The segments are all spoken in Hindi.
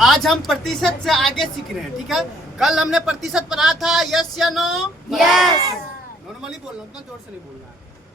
आज हम प्रतिशत से आगे सीख रहे हैं, ठीक है। कल हमने प्रतिशत पढ़ा था, यस या नो? यस। नॉर्मली बोलना, उतना जोर से नहीं बोलना है।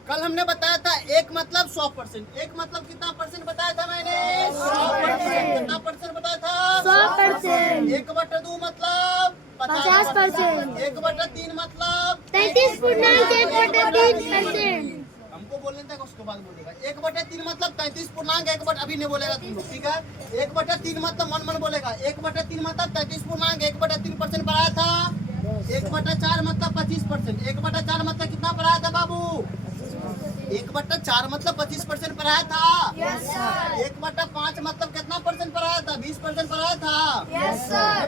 कल हमने बताया था एक मतलब 100%। एक मतलब कितना परसेंट बताया था मैंने? 100%। कितना परसेंट बताया था? 100%। 1/2 मतलब 50%। 1/3 मतलब 33.1/3%। हमको बोलने तक उसके बाद बोलेगा। 1/3 मतलब 33.1 अभी नहीं बोलेगा तुम लोग, ठीक है। 1/3 मतलब मन बोलेगा। 1/3 मतलब 33.1/3% पढ़ाया था। 1/4 मतलब 25%। 1/4 मतलब कितना पढ़ाया था बाबू? 1/4 मतलब 25% पढ़ाया था। 1/5 मतलब कितना परसेंट पढ़ाया था? 20% पढ़ाया था।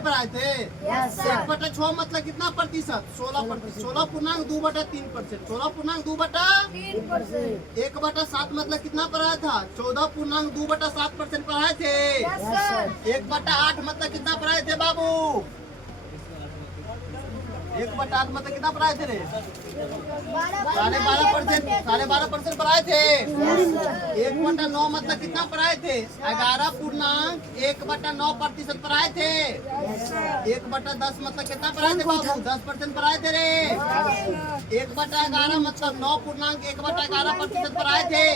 पढ़ाए थे। 1/6 मतलब कितना प्रतिशत? 16%। 16.2/3%। 16.2/3%। 1/7 मतलब कितना पढ़ाया था? 14.2/7% पढ़ाए थे। 1/8 मतलब कितना पढ़ाए थे बाबू? 1/8 मतलब कितना पढ़ाए थे रे? 12.5% पढ़ाए थे। 1/9 मतलब कितना पढ़ाए थे? 11.1/9% पढ़ाए थे। 1/10 मतलब कितना पढ़ाए थे बाबू? 10% पढ़ाए थे रे। 1/11 मतलब 9.1/11% पढ़ाए थे।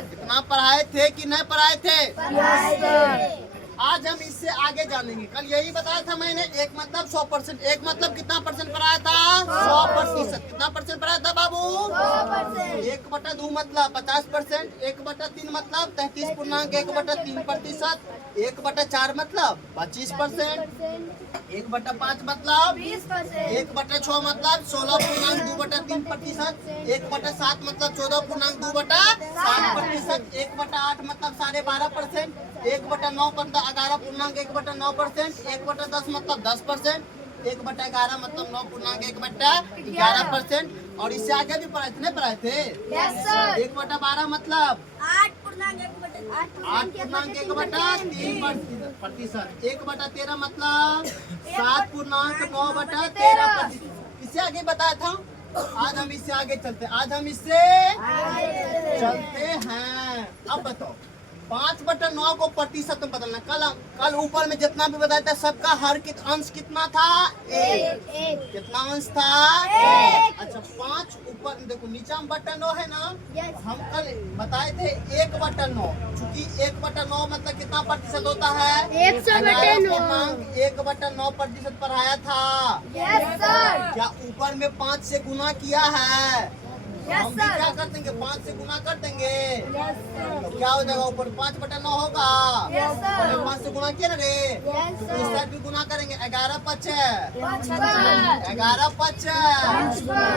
कितना पढ़ाए थे कि नहीं पढ़ाए थे? आज हम इससे आगे जानेंगे। कल यही बताया था मैंने, एक मतलब 100%। एक मतलब कितना परसेंट पढ़ाया था? 100%। कितना परसेंट पढ़ाया था बाबू? 1/2 मतलब 50%। 1/3 मतलब 33.1/3%। 1/4 मतलब 25%। 1/5 मतलब 1/6 मतलब 16.2/3%। 1/7 मतलब 14.2/7%। 1/8 मतलब 12.5%। 1/9 मतलब 11.1/9%। 1/10 मतलब 10%। 1/11 मतलब 9.1/11%। और इससे आगे भी पढ़ाए थे, नहीं पढ़ाए थे? 1/12 मतलब 8.1/3%। 1/13 मतलब 7.9/13%। इससे आगे बताया था। आज हम इससे आगे चलते हैं। आज हम इससे चलते हैं। अब बताओ, 5/9 को प्रतिशत में बदलना। कल ऊपर में जितना भी बताया था सबका हर अंश कितना था? 1। कितना अंश था? 1। अच्छा, 5 ऊपर देखो, नीचा में 9 है ना। हम कल बताए थे 1/9। चूंकि 1/9 मतलब कितना प्रतिशत होता है? 1/9% पढ़ाया था। क्या ऊपर में 5 से गुना किया है? हम भी क्या कर देंगे? 5 से गुना कर देंगे। तो क्या हो जाएगा? ऊपर 5/9 होगा। 5 से गुना किया ना रे। तो इस साइड भी गुना करेंगे। 11×5 11×5।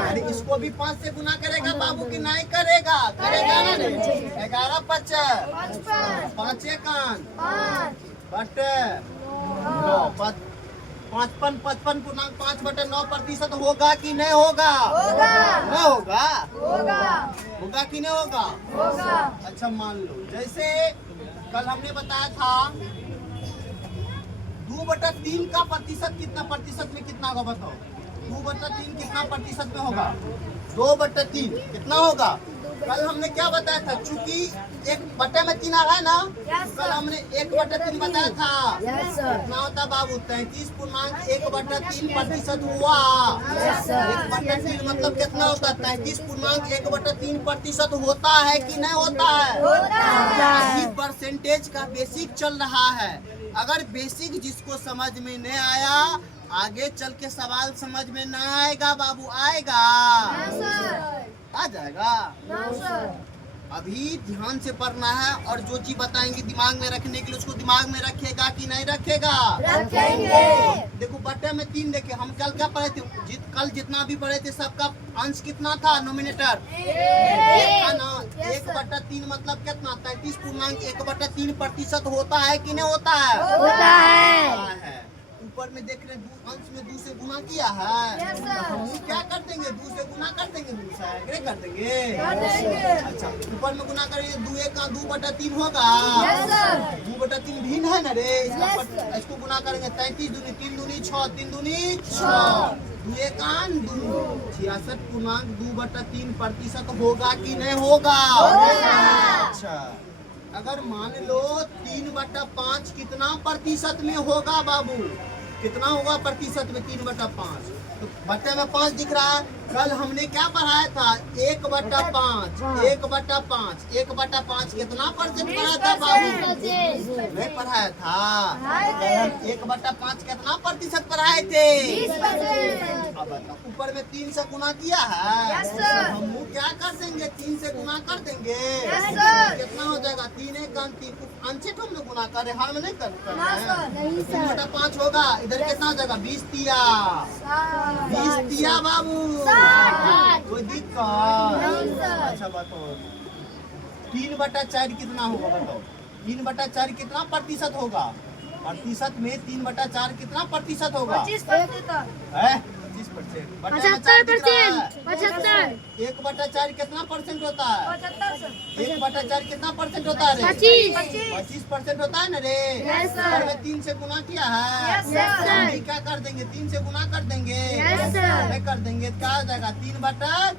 अरे इसको भी 5 से गुना करेगा बाबू की नहीं करेगा? करेगा ना रे। 11×5 5 बट 55.5/9% होगा कि नहीं होगा? नहीं होगा? होगा कि नहीं होगा? अच्छा, मान लो जैसे कल हमने बताया था 2/3 का प्रतिशत कितना प्रतिशत में कितना होगा बताओ? 2/3 कितना प्रतिशत में होगा? 2/3 कितना होगा? कल हमने क्या बताया था? चूंकि 1/3 आ रहा है ना। कल हमने 1/3 बताया था। कितना होता बाबू? 33.1/3% हुआ। 1/3 मतलब कितना होता? 33.1/3% होता है कि नहीं होता है? अभी परसेंटेज का बेसिक चल रहा है। अगर बेसिक जिसको समझ में नहीं आया, आगे चल के सवाल समझ में ना आएगा बाबू। आएगा? आ जाएगा। अभी ध्यान से पढ़ना है, और जो चीज बताएंगे दिमाग में रखने के लिए उसको दिमाग में रखेगा कि नहीं रखेगा? रखेंगे। देखो, बटे में 3 देखे। हम कल क्या पढ़े थे? कल जितना भी पढ़े थे सबका अंश कितना था? नोमिनेटर 1 था ना। 1/3 मतलब कितना? 33.1/3% होता है कि नहीं होता है? होता है। ऊपर में देख रहे अंश में 2 से गुना किया है। हम क्या कर देंगे? 2 से गुना कर देंगे। 2 से आगे कर देंगे। अच्छा, ऊपर में गुना करेंगे। 2/3 होगा। 2/3 भिन्न है ना रे। इसको गुना करेंगे। 33 दूनी 3 दूनी 6, 3 दूनी 6, 2 66.2/3% होगा कि नहीं होगा? अच्छा, अगर मान लो 3/5 कितना प्रतिशत में होगा बाबू? कितना होगा प्रतिशत में 3/5? तो बट्टे में 5 दिख रहा है। कल हमने क्या पढ़ाया था? 1/5 1/5 1/5 कितना परसेंट पढ़ाया था बाबू? नहीं पढ़ाया था। 1/5 कितना प्रतिशत पढ़ाए थे? अब बताओ, ऊपर में 3 से गुना किया है। हम क्या कर देंगे? 3 से गुना कर देंगे। कितना हो जाएगा? 3 1 3 अंशे को हम लोग गुना कर रहे, हाल में नहीं कर रहे हैं। 3/5 होगा। इधर कितना हो जाएगा? 20 तिया 20 तिया बाबू। कोई दिक्कत? अच्छा बताओ, 3/4 कितना होगा? बताओ 3/4 कितना प्रतिशत होगा? प्रतिशत में 3/4 कितना प्रतिशत होगा? 25%। 75%। 1/4 कितना परसेंट होता है? 1/4 कितना परसेंट होता है? 25% होता है ना रे। Yes, sir. ऊपर में 3 से गुना किया है। Yes, sir. हम भी क्या कर देंगे? 3 से गुना कर देंगे। Yes, sir. नहीं कर देंगे तो क्या हो जाएगा? 3/4।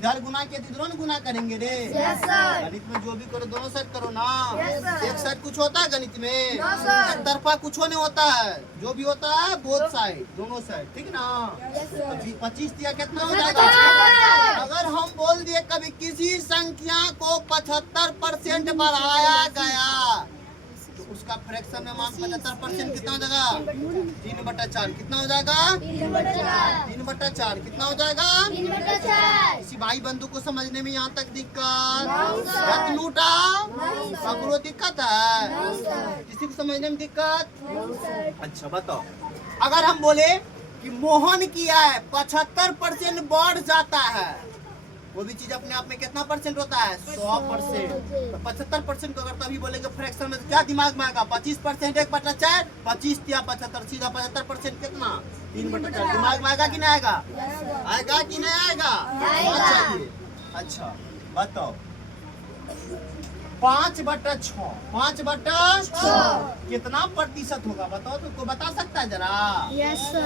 इधर गुना किया तो इधर गुना करेंगे रे। Yes, sir. गणित में जो भी करो दोनों साइड करो ना। Yes, sir. एक साइड कुछ होता है गणित में? No, sir. एक तरफा कुछ नहीं होता है। जो भी होता है बोथ साइड, दोनों साइड, ठीक ना? 25 दिया कितना हो जाएगा? अगर हम बोल दिए कभी किसी संख्या को 75% बढ़ाया गया तो उसका फ्रैक्शन में मान 75% कितना हो जाएगा? 3/4 कितना हो जाएगा? 3/4 कितना हो जाएगा? किसी भाई बंधु को समझने में यहाँ तक दिक्कत? रत्नूटा सबको दिक्कत है? किसी को समझने में दिक्कत? अच्छा बताओ, अगर हम बोले कि मोहन किया है 75% बढ़ जाता है, वो भी चीज अपने आप में कितना परसेंट होता है? 100%। तो 75% को अगर तभी बोलेंगे फ्रैक्शन में तो क्या दिमाग में आएगा? 25% 1/4 25 या 75 सीधा 75% कितना? 3/4 दिमाग में आएगा कि नहीं आएगा? आएगा कि नहीं आएगा? चाहिए। अच्छा बताओ, 5/6 5/6 कितना प्रतिशत होगा? बताओ, तुमको बता सकता है जरा? Yes, sir.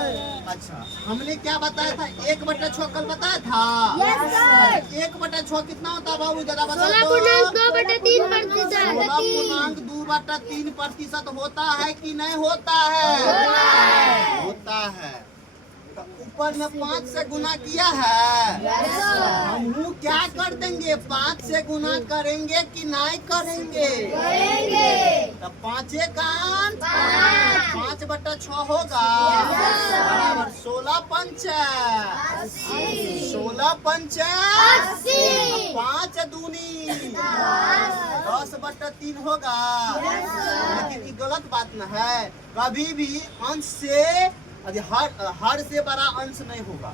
अच्छा, हमने क्या बताया था? 1/6 कल बताया था। Yes, sir. 1/6 कितना होता है बाबू? जरा बताओ। 16.2/3%. 16.2/3% होता है कि नहीं होता है? होता है। तो ऊपर में 5 से गुना किया है। हम क्या कर देंगे? 5 से गुना करेंगे कि नहीं करेंगे? तो 5 का 5/6 होगा बराबर 16 पंच 5 दूनी 10/3 होगा। लेकिन ये गलत बात न है। कभी भी अंश से हर से बड़ा अंश नहीं होगा।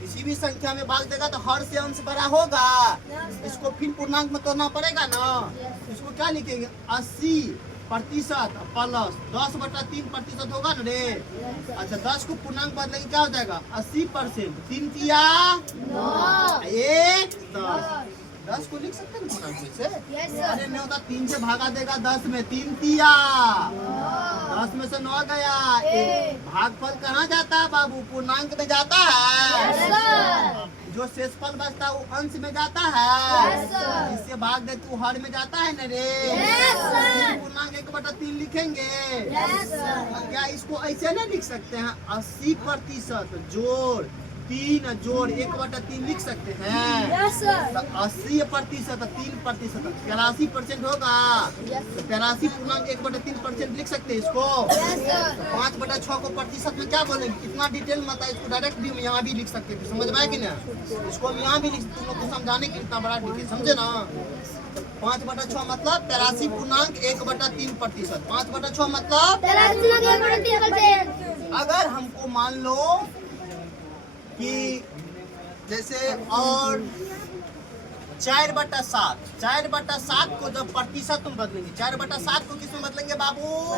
किसी भी संख्या में भाग देगा तो हर से अंश बड़ा होगा। इसको फिर पूर्णांक में तोड़ना पड़ेगा ना। इसको क्या लिखेंगे? 80% प्लस 10/3% होगा ना रे। अच्छा, 10 को पूर्णांक बदलेंगे क्या हो जाएगा? 80%। 3 तिया 1 10 को लिख सकते हैं पूर्णांक से? अरे नहीं होता, 3 से भागा देगा 10 में, 3 तिया 10 में से 9 गया। भागफल कहाँ जाता है बाबू? पूर्णांक में जाता है। जो शेषफल बचता है वो अंश में जाता है। जिससे भाग दे तू हर में जाता है ना रे। पूर्णांक 1/3 लिखेंगे। क्या इसको ऐसे नहीं लिख सकते हैं? 80% जोड़ 3 जोड़ 1/3 लिख सकते हैं। तो 80% 3% 83% होगा। तो 83 पूर्णांक 1/3% लिख सकते हैं इसको। 5/6 को प्रतिशत में क्या बोलेंगे? कितना डिटेल मत है, इसको डायरेक्ट भी हम यहाँ भी लिख सकते हैं। समझ में आया कि ना? इसको हम यहाँ भी लिख, तुम लोग को समझाने के लिए इतना बड़ा डिटेल, समझे ना? 5/6 मतलब 83 पूर्णांक 1/3%। 5/6 मतलब अगर हमको मान लो कि जैसे और 4/7 को जब प्रतिशत तुम बदलेंगे, 4/7 को किस में बदलेंगे बाबू?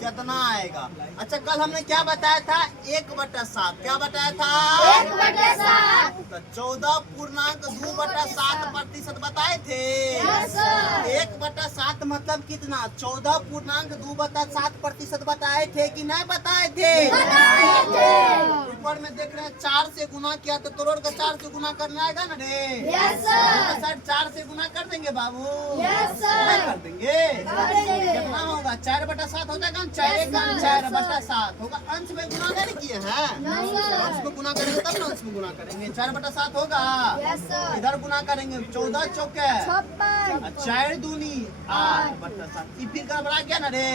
कितना आएगा? अच्छा, कल हमने क्या बताया था? 1/7 क्या बताया था? 1/7 तो 14.2/7% बताए थे। 1/7 मतलब कितना? 14.2/7% बताए थे कि नहीं बताए थे? ऊपर में देख रहे हैं 4 से गुना किया तो करोड़ का 4 से गुना करना आएगा ना रे। Yes, sir. 4 से गुना कर देंगे बाबू? Yes, sir. नहीं कर देंगे? कर देंगे। कितना होगा? 4/7 होता है क्या? 4/7 होगा। अंश में गुना नहीं किए हैं? नहीं, sir. अंश में गुना करेंगे तब ना अंश में गुना करेंगे। 4/7 होगा। Yes, sir. इधर गुना करेंगे 14 चौके 56 4 दूनी 8/7। ये फिर गड़बड़ा गया ना रे।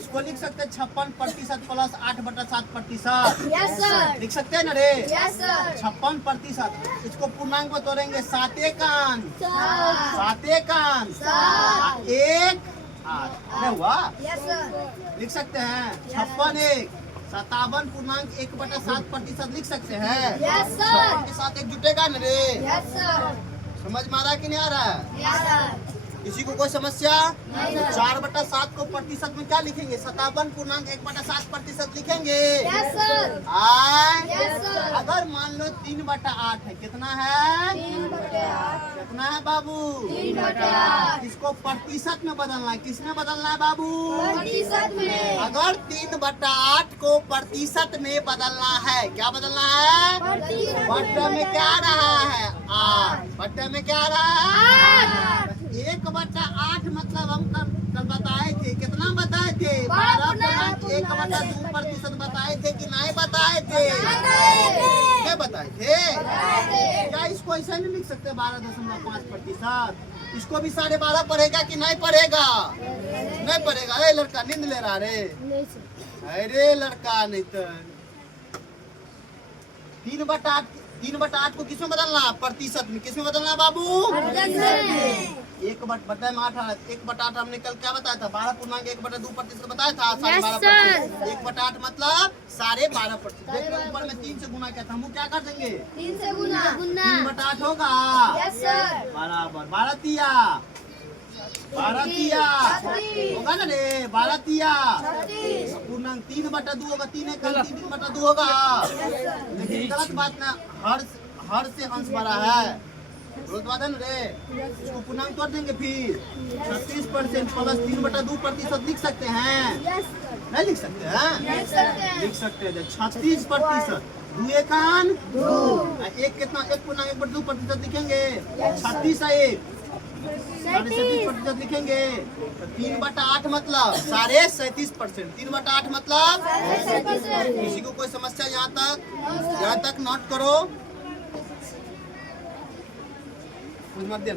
इसको लिख सकते हैं 56% प्लस 8/7%। Yes, sir. लिख सकते हैं ना रे। Yes, sir. 56%। इसको पूर्णांक में तोड़ेंगे 7 1 7 7 1 7 1 8 नहीं हुआ? Yes, sir. लिख सकते हैं 56 1 57 पूर्णांक 1/7% लिख सकते हैं। Yes, sir. 56 के साथ 1 जुटेगा ना रे। Yes, sir. समझ में आ रहा है कि नहीं आ रहा है? Yes, sir. किसी को कोई समस्या? नहीं, सर। 4/7 को प्रतिशत में क्या लिखेंगे? 57 पूर्णांक 1/7% लिखेंगे। Yes, sir. आय Yes, sir. अगर मान लो 3/8 है, कितना है? 3/8 कितना है बाबू? 3/8 इसको प्रतिशत में बदलना है। किसमें बदलना है बाबू? प्रतिशत में अगर 3/8 को प्रतिशत में बदलना है, क्या बदलना है? प्रतिशत बट्टे में क्या आ रहा है? 8। बट्टे में क्या आ रहा है? 1/8 मतलब हम कल बताए थे। कितना बताए थे? 12.1/2% बताए थे कि नहीं बताए थे? क्या बताए थे? क्या इसको ऐसा नहीं लिख सकते 12.5%? इसको भी 12.5 पढ़ेगा कि नहीं पढ़ेगा? नहीं पढ़ेगा। अरे लड़का नींद ले रहा रे। अरे लड़का नहीं तो 3/8 को किसमें बदलना? प्रतिशत में। किसमें बदलना बाबू? 1/8 हमने कल क्या बताया था? 12.1/2% बताया था। 12.5% 1/8 मतलब 12.5%। देखिए ऊपर में 3 से गुना किया था। हम क्या कर देंगे? 3 से गुना 3/8 होगा Yes, sir. बराबर 12 तिया होगा ना रे। 12 तिया पूर्णांक 3/2 होगा। 3 1 3/2 होगा। लेकिन गलत बात ना, हर से अंश बड़ा है। गलत बात है ना रे। इसको पूर्णांक तोड़ देंगे फिर 36% प्लस 3/2% लिख सकते हैं? Yes, sir. नहीं लिख सकते हैं? लिख सकते हैं। लिख सकते हैं 36%। 2 1 2 1 कितना? 1 पूर्णांक 1/2% लिखेंगे। 36 है 1 37% लिखेंगे। तो 3/8 मतलब 37%। 3/8 मतलब किसी को कोई समस्या यहाँ तक नोट करो। कुछ मत दे